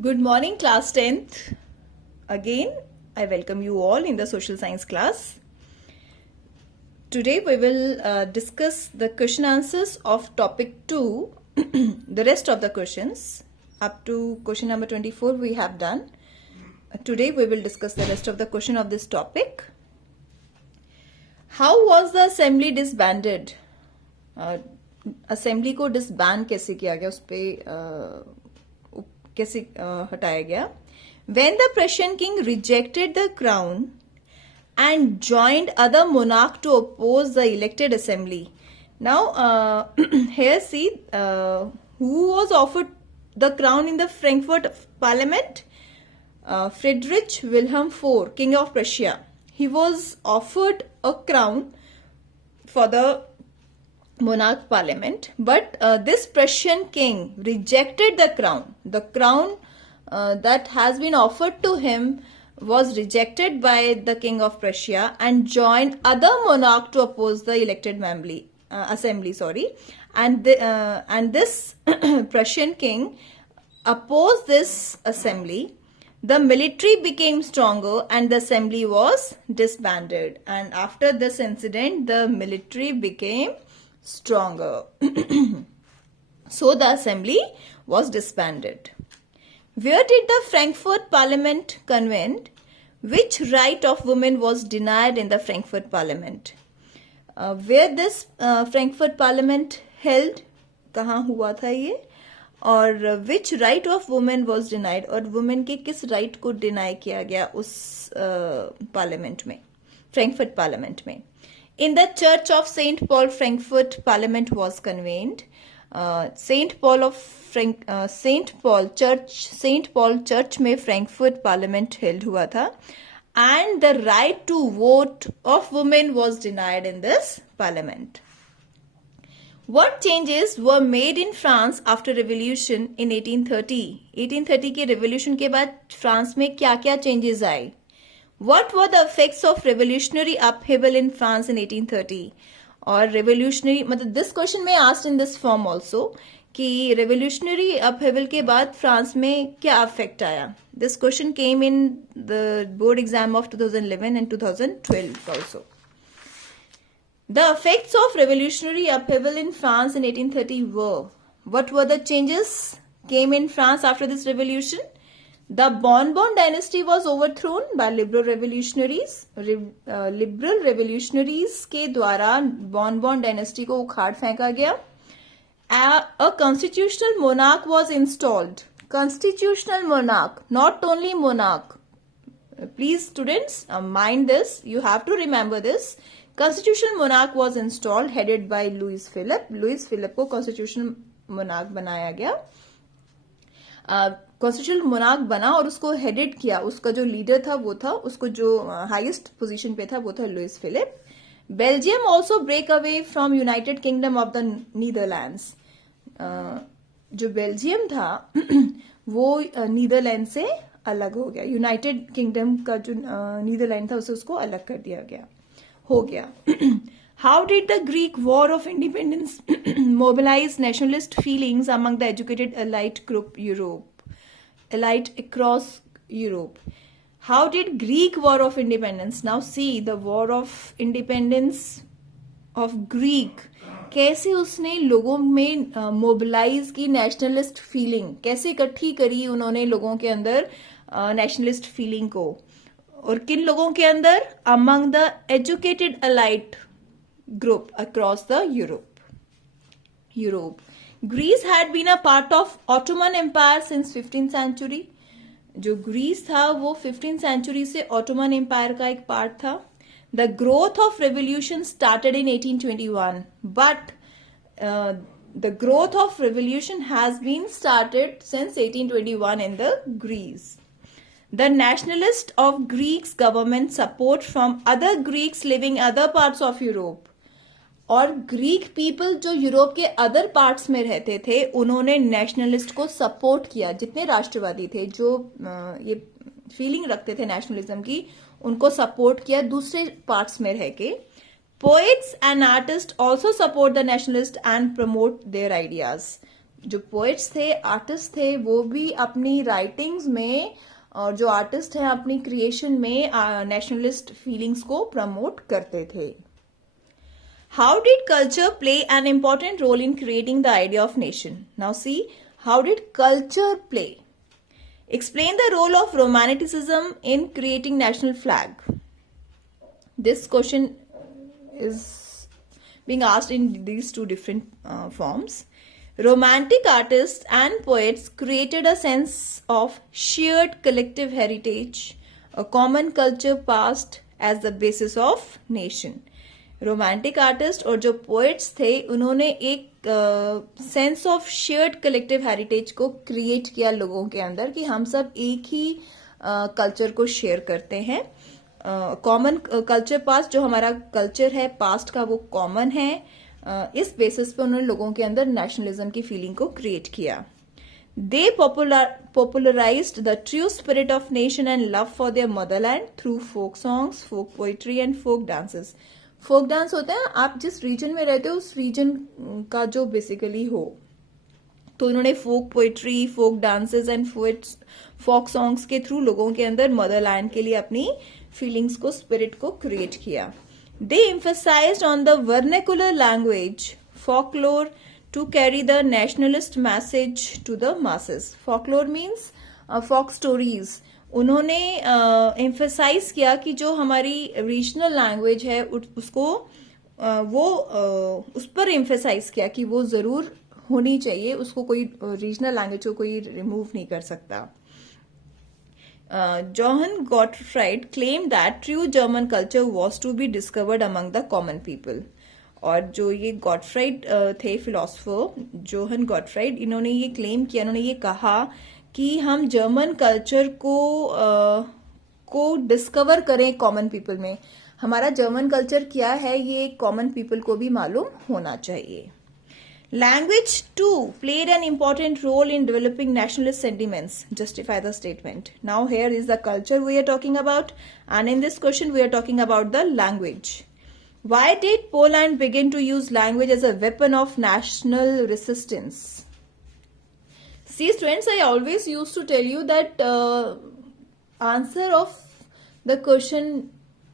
Good morning, class 10th. Again, I welcome you all in the social science class. Today we will discuss the question answers of topic 2, the rest of the questions. Up to question number 24 we have done. Today we will discuss the rest of the question of this topic. How was the assembly disbanded? Assembly को disband कैसे किया गया, उस पर कैसे हटाया गया? When the Prussian king rejected the crown and joined other monarchs to oppose the elected assembly. Now, here see who was offered the crown in the Frankfurt Parliament? Friedrich Wilhelm IV, King of Prussia. He was offered a crown for the monarch parliament, but this Prussian king rejected the crown. The crown that has been offered to him was rejected by the king of Prussia and joined other monarch to oppose the elected assembly. And this Prussian king opposed this assembly. The military became stronger and the assembly was disbanded. And after this incident, the military became stronger. So the assembly was disbanded. Where did the Frankfurt Parliament convene? Which right of women was denied in the Frankfurt Parliament? Where this Frankfurt Parliament held? कहाँ हुआ था ये? और which right of women was denied? और women के किस right को deny किया गया उस parliament में, Frankfurt Parliament में? In the Church of Saint Paul, Frankfurt Parliament was convened. Saint Paul Church में Frankfurt Parliament held हुआ था, and the right to vote of women was denied in this parliament. What changes were made in France after revolution in 1830? 1830 के revolution के बाद France में क्या क्या changes आए? What were the effects of revolutionary upheaval in France in 1830? और revolutionary मतलब this question में asked in this form also कि revolutionary upheaval के बाद फ्रांस में क्या effect आया? This question came in the board exam of 2011 and 2012 also. The effects of revolutionary upheaval in France in 1830 were, what were the changes came in France after this revolution? The Bourbon dynasty was overthrown by liberal revolutionaries. Liberal revolutionaries के द्वारा Bourbon dynasty को उखाड़ फेंका गया. A constitutional monarch was installed. Constitutional monarch, not only monarch. Please students, mind this. You have to remember this. Constitutional monarch was installed, headed by Louis Philippe. Louis Philippe को constitutional monarch बनाया गया. Constitutional monarch बना और उसको headed किया. उसका जो leader था वो था, उसको जो हाईएस्ट पोजीशन पे था वो था Louis Philippe. Belgium also break away from United Kingdom of the Netherlands. जो बेल्जियम था वो नीदरलैंड से अलग हो गया. यूनाइटेड किंगडम का जो नीदरलैंड था उसे उसको अलग कर दिया गया, हो गया. How did the Greek War of Independence mobilize nationalist feelings among the educated elite across Europe? How did Greek War of Independence? Now see the War of Independence of Greek. कैसे उसने लोगों में मोबिलाइज की nationalist feeling, कैसे इकट्ठी करी उन्होंने लोगों के अंदर नेशनलिस्ट फीलिंग को, और किन लोगों के अंदर? Among the educated elite group across the Europe. Greece had been a part of Ottoman Empire since 15th century. जो ग्रीस था वो 15th century से Ottoman Empire का एक part था. The growth of revolution started in 1821, but the growth of revolution has been started since 1821 in the Greece. The nationalist of Greeks government support from other Greeks living other parts of Europe. और Greek people जो Europe के other parts में रहते थे उन्होंने nationalist को support किया. जितने राष्ट्रवादी थे जो ये फीलिंग रखते थे नेशनलिज्म की, उनको सपोर्ट किया दूसरे पार्ट्स में रह के. Poets and artists also support the nationalists and promote their ideas. जो पोएट्स थे, आर्टिस्ट थे, वो भी अपनी राइटिंग्स में और जो आर्टिस्ट हैं अपनी क्रिएशन में नेशनलिस्ट फीलिंग्स को प्रमोट करते थे. How did culture play an important role in creating the idea of nation? Now see, how did culture play? Explain the role of romanticism in creating national flag. This question is being asked in these two different forms. Romantic artists and poets created a sense of shared collective heritage, a common culture passed as the basis of nation. Romantic artist और जो poets थे उन्होंने एक sense of shared collective heritage को create किया लोगों के अंदर कि हम सब एक ही कल्चर को शेयर करते हैं. कॉमन कल्चर पास्ट, जो हमारा कल्चर है पास्ट का वो कॉमन है. इस बेसिस पे उन्होंने लोगों के अंदर नेशनलिज्म की फीलिंग को क्रिएट किया. They popularized the true spirit of nation and love for their motherland through folk songs, folk poetry and folk dances. Folk dance होता है आप जिस रीजन में रहते हो उस रीजन का जो बेसिकली हो. तो इन्होंने folk poetry, folk dances and folk songs के थ्रू लोगों के अंदर मदरलैंड के लिए अपनी फीलिंग्स को, स्पिरिट को क्रिएट किया. They emphasized on the vernacular language folklore to carry the nationalist message to the masses. Folklore means folk stories. उन्होंने एम्फेसाइज किया कि जो हमारी रीजनल लैंग्वेज है उसको वो उस पर एम्फेसाइज किया कि वो जरूर होनी चाहिए, उसको कोई रीजनल लैंग्वेज को कोई रिमूव नहीं कर सकता. Johann Gottfried claim that true German culture was to be discovered among the common people. और जो ये गॉटफ्राइड थे फिलोसफर जोहन गॉटफ्राइड, इन्होंने ये क्लेम किया, इन्होंने ये कहा कि हम जर्मन कल्चर को डिस्कवर करें कॉमन पीपल में. हमारा जर्मन कल्चर क्या है ये कॉमन पीपल को भी मालूम होना चाहिए. Language too played an important role in developing nationalist sentiments. Justify the statement. Now here is the culture we are talking about and in this question we are talking about the language. Why did Poland begin to use language as a weapon of national resistance? See students, I always used to tell you that answer of the question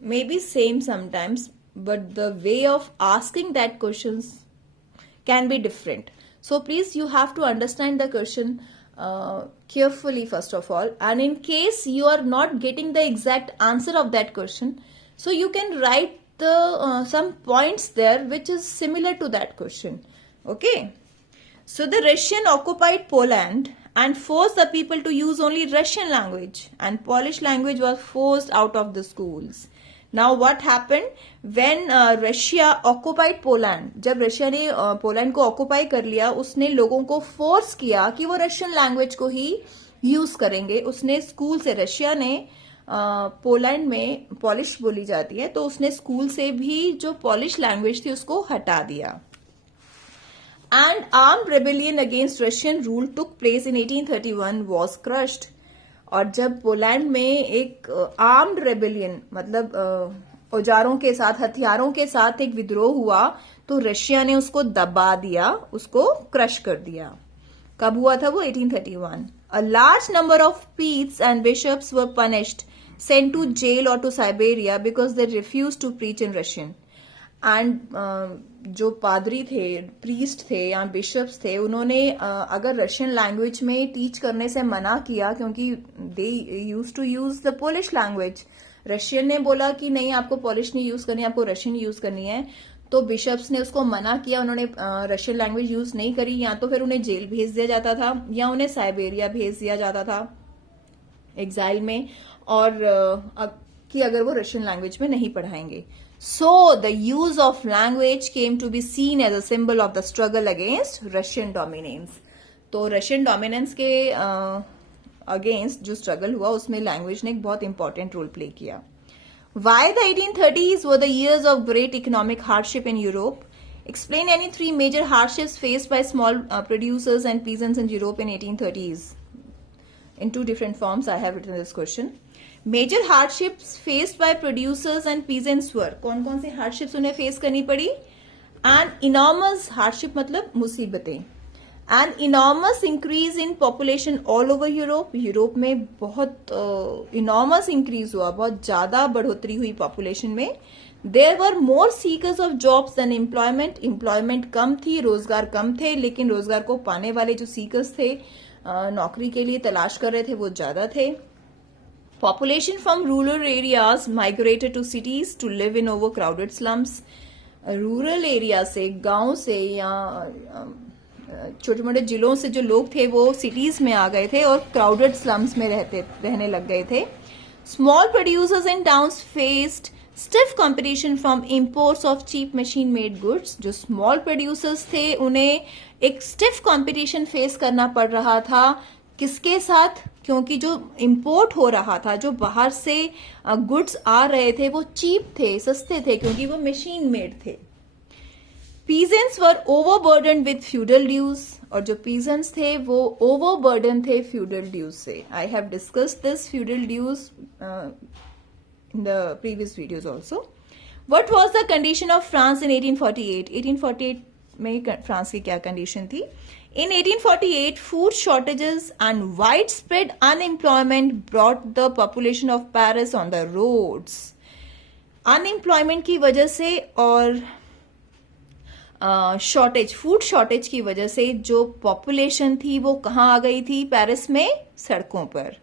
may be same sometimes, but the way of asking that questions can be different. So please you have to understand the question carefully first of all, and in case you are not getting the exact answer of that question, so you can write some points there which is similar to that question. Okay. So the Russian occupied Poland and forced the people to use only Russian language, and Polish language was forced out of the schools. Now what happened when Russia occupied Poland? जब Russia ने Poland को occupy कर लिया, उसने लोगों को force किया कि वो रशियन लैंग्वेज को ही यूज करेंगे. उसने स्कूल से, रशिया ने पोलैंड में पॉलिश बोली जाती है, तो उसने स्कूल से भी जो पॉलिश लैंग्वेज थी उसको हटा दिया. And armed rebellion against Russian rule took place in 1831 was crushed. और जब पोलैंड में एक आर्म्ड रेबेलियन मतलब औजारों के साथ, हथियारों के साथ एक विद्रोह हुआ, तो रशिया ने उसको दबा दिया, उसको क्रश कर दिया. कब हुआ था वो? 1831. A large number of priests and bishops were punished, sent to jail or to Siberia because they refused to preach in Russian. And जो पादरी थे, प्रीस्ट थे या बिशप्स थे, उन्होंने अगर रशियन लैंग्वेज में टीच करने से मना किया, क्योंकि they use to use the Polish language. Russian ने बोला कि नहीं, आपको पोलिश नहीं यूज करनी, आपको रशियन यूज करनी है, तो बिशप्स ने उसको मना किया, उन्होंने रशियन लैंग्वेज यूज नहीं करी. या तो फिर उन्हें जेल भेज दिया जाता था या उन्हें साइबेरिया भेज दिया जाता था एग्जाइल में, और कि अगर वो रशियन लैंग्वेज में नहीं पढ़ाएंगे. So the use of language came to be seen as a symbol of the struggle against Russian dominance. तो रशियन डोमिनेंस के अगेंस्ट जो स्ट्रगल हुआ उसमें लैंग्वेज ने एक बहुत इंपॉर्टेंट रोल प्ले किया. Why the 1830s were the years of great economic hardship in Europe? Explain any three major hardships faced by small producers and peasants in Europe in 1830s. In two different forms I have written this question. Major hardships faced by producers and peasants were, कौन कौन से hardships उन्हें face करनी पड़ी? And enormous hardship मतलब मुसीबतें. An enormous increase in population all over Europe, Europe में बहुत इनॉर्मस इंक्रीज हुआ, बहुत ज्यादा बढ़ोतरी हुई पॉपुलेशन में. There were more seekers of jobs than employment, employment कम थी, रोजगार कम थे, लेकिन रोजगार को पाने वाले जो सीकर्स थे, नौकरी के लिए तलाश कर रहे थे, वो ज्यादा थे. Population from rural areas migrated to cities to live in overcrowded slums. Rural area से, गांव से या छोटे मोटे जिलों से जो लोग थे वो सिटीज में आ गए थे और क्राउडेड स्लम्स में रहने लग गए थे. Small producers in towns faced stiff competition from imports of cheap machine made goods. जो स्मॉल प्रोड्यूसर्स थे उन्हें एक स्टिफ कंपटीशन फेस करना पड़ रहा था. किसके साथ? क्योंकि जो इंपोर्ट हो रहा था, जो बाहर से गुड्स आ रहे थे, वो चीप थे, सस्ते थे, क्योंकि वो मशीन मेड थे. Peasants were overburdened with feudal dues, और जो पीजेंट्स थे वो ओवरबर्डन थे फ्यूडल ड्यूज से. I have discussed this feudal dues in the previous videos also. What was the condition of France in 1848? 1848 में फ्रांस की क्या कंडीशन थी? In 1848, food shortages and widespread unemployment brought the population of Paris on the roads. Unemployment की वजह से और shortage, food shortage की वजह से जो पॉपुलेशन थी वो कहाँ आ गई थी? पेरिस में, सड़कों पर.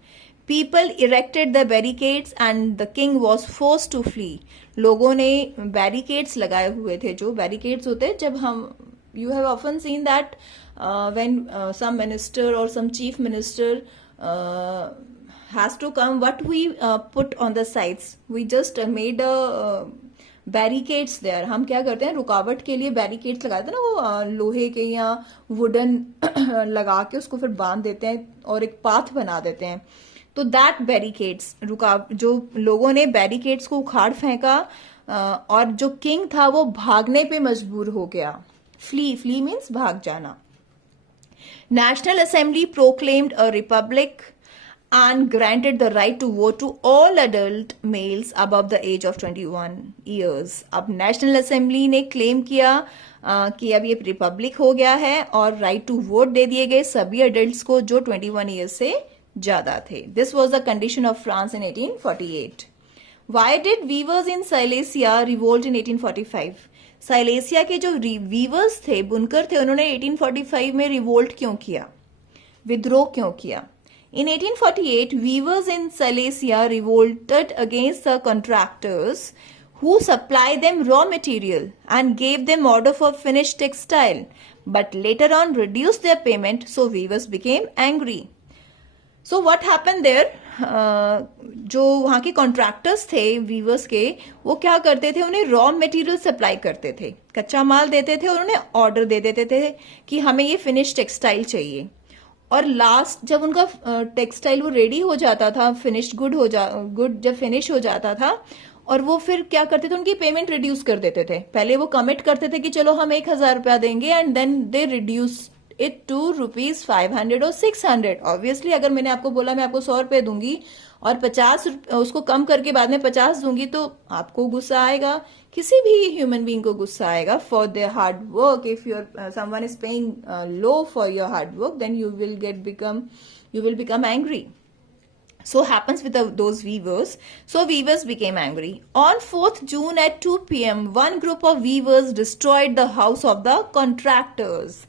People erected the barricades and the king was forced to flee. लोगों ने बैरिकेड्स लगाए हुए थे. जो बैरिकेड्स होते हैं, जब हम, you have often seen that when some minister और some chief minister has to come, what we put on the sides, we just made a barricades there. हम क्या करते हैं, रुकावट के लिए बैरिकेड्स लगाते हैं ना, वो लोहे के या वुडन लगा के उसको फिर बांध देते हैं और एक पाथ बना देते हैं. तो दैट बैरिकेड्स, जो लोगों ने बैरिकेड्स को उखाड़ फेंका और जो किंग था वो भागने पे मजबूर हो गया. फ्ली मीन्स भाग जाना. National assembly proclaimed a republic and granted the right to vote to all adult males above the age of 21 years. अब नेशनल असेंबली ने क्लेम किया कि अब ये रिपब्लिक हो गया है और राइट टू वोट दे दिए गए सभी अडल्ट्स को जो 21 ईयर्स से ज्यादा थे. This was the condition of France in 1848. Why did weavers in Silesia revolt in 1845? Silesia के जो वीवर्स थे, बुनकर थे, उन्होंने 1845 में रिवोल्ट क्यों किया, विद्रोह क्यों किया? In 1848, weavers in Silesia revolted against the contractors who supplied them raw material and gave them order for finished textile, but later on reduced their payment, so weavers became angry. So what happened there? जो वहाँ के contractors थे viewers के, वो क्या करते थे, उन्हें रॉ मटेरियल सप्लाई करते थे, कच्चा माल देते थे और उन्हें ऑर्डर दे देते थे कि हमें ये फिनिश टेक्सटाइल चाहिए. और लास्ट जब उनका टेक्सटाइल वो रेडी हो जाता था, फिनिश्ड गुड जब फिनिश हो जाता था, और वो फिर क्या करते थे, उनकी पेमेंट रिड्यूस कर देते थे. पहले वो कमिट करते थे कि चलो हम 1,000 रुपया देंगे, and then they reduce it to ₹500 और 600. ऑब्वियसली अगर मैंने आपको बोला मैं आपको 100 रुपये दूंगी और 50 उसको कम करके बाद में 50 दूंगी, तो आपको गुस्सा आएगा, किसी भी ह्यूमन बीइंग को गुस्सा आएगा for their hard work. If you're someone is paying low for your hard work, then you will become angry. So happens with those weavers. So weavers became angry. On 4th June at 2 p.m., one group of weavers destroyed the house of the contractors.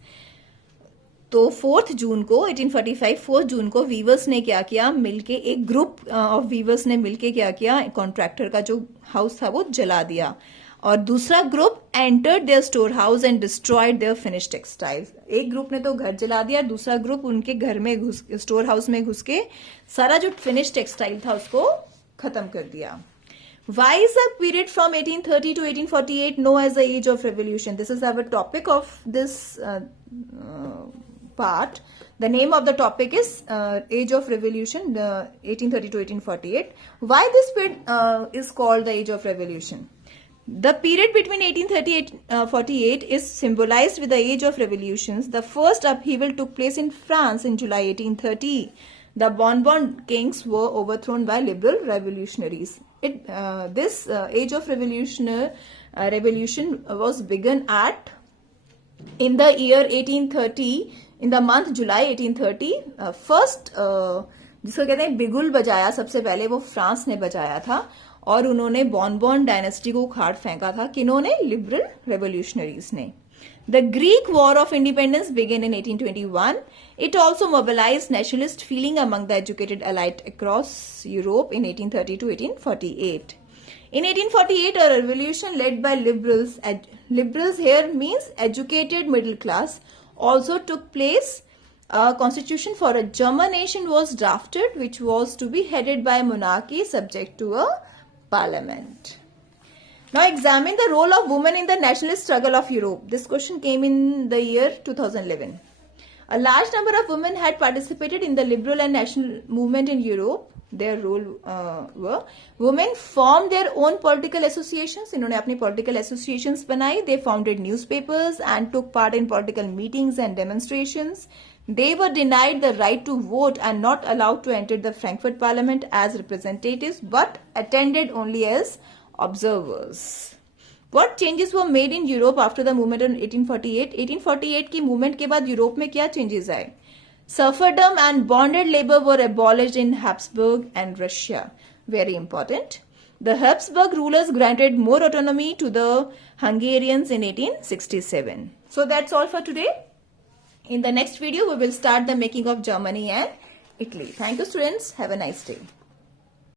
तो 4 जून को 1845 4 जून को viewers ने क्या किया, मिलके एक group of viewers ने मिलके क्या किया, कॉन्ट्रैक्टर का जो हाउस था वो जला दिया. और दूसरा group entered their store house and destroyed their finish textiles. एक ग्रुप ने तो घर जला दिया, दूसरा ग्रुप उनके घर में स्टोर हाउस में घुस के सारा जो फिनिश टेक्सटाइल था उसको खत्म कर दिया. Why is the period from 1830 to 1848 known as the Age of Revolution? This is our topic of this part. The name of the topic is Age of Revolution, 1830 to 1848. Why this period is called the Age of Revolution? The period between 1830 and 48 is symbolized with the Age of Revolutions. The first upheaval took place in France in July 1830. The Bourbon kings were overthrown by liberal revolutionaries. This Age of Revolution was begun in the year 1830 in the month July 1830 first जिसको कहते हैं बिगुल बजाया सबसे पहले वो France ने बजाया था और उन्होंने बॉनबॉन डायनेस्टी को उखाड़ फेंका था किन्होंने लिबरल रेवोल्यूशनरीज ने The Greek War of Independence began in 1821. It also mobilized nationalist feeling among the educated elite across Europe in 1830 to 1848. In 1848, a revolution led by liberals, liberals here means educated middle class, also took place. A constitution for a German nation was drafted, which was to be headed by a monarchy subject to a parliament. Now examine the role of women in the nationalist struggle of Europe. This question came in the year 2011. A large number of women had participated in the liberal and national movement in Europe. Their role were women formed their own political associations. इन्होंने अपनी political associations बनाई. They founded newspapers and took part in political meetings and demonstrations. They were denied the right to vote and not allowed to enter the Frankfurt Parliament as representatives, but attended only as observers. What changes were made in Europe after the movement in 1848? 1848 की movement के बाद Europe में क्या changes आए? Serfdom and bonded labor were abolished in Habsburg and Russia. Very important. The Habsburg rulers granted more autonomy to the Hungarians in 1867. So that's all for today. In the next video, we will start the making of Germany and Italy. Thank you, students. Have a nice day.